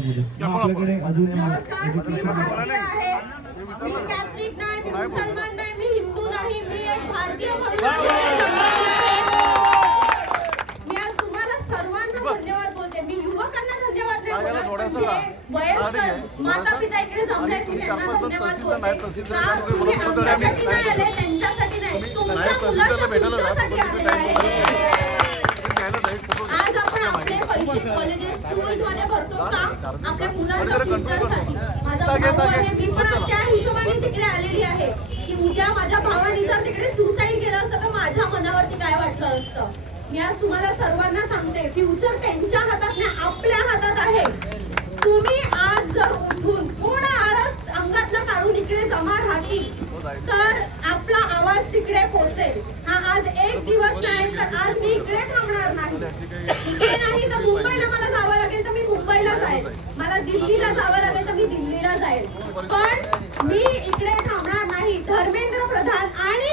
आपल्याकडे अजून नमस्कार, मी भारतीय आहे. मी कॅथलिक नाही, मी मुसलमान नाही, मी हिंदू नाही, मी एक भारतीय म्हणून मी आज तुम्हाला सर्वांना धन्यवाद बोलते. मी युवकांना धन्यवाद नाही बोलत, वयस्कर माता पिता इकडे जमले की त्यांना धन्यवाद बोलते. का तुम्ही आमच्यासाठी नाही आले, त्यांच्यासाठी नाही, तुमच्या मुलाच्या तुमच्यासाठी आले आहे. आज आपण आपले पैसे कॉलेजेस स्कूल्स मध्ये भरतो का आपल्या मुलांच्या फ्युचरसाठी. माझा भाऊ आहे, मी पण त्या हिशोबानेच इकडे आलेली आहे की उद्या माझ्या भावाने जर तिकडे सुसाईड केलं असतं तर माझ्या मनावरती काय वाटलं असतं. मी आज तुम्हाला सर्वांना सांगते, फ्युचर त्यांच्या हातात नाही, आपल्या हातात आहे. तुम्ही आज जर उठून थोडा आळस अंगातला काढून इकडे जमा राहतील तर आपला आवाज तिकडे पोहोचेल. हा आज एक दिवस नाही तर आज मी इकडे थांबणार नाही. इकडे नाही तर मुंबईला मला जावं लागेल तर मी मुंबईला जाईल, मला दिल्लीला जावं लागेल तर मी दिल्लीला जाईल, पण मी इकडे थांबणार नाही. धर्मेंद्र प्रधान आणि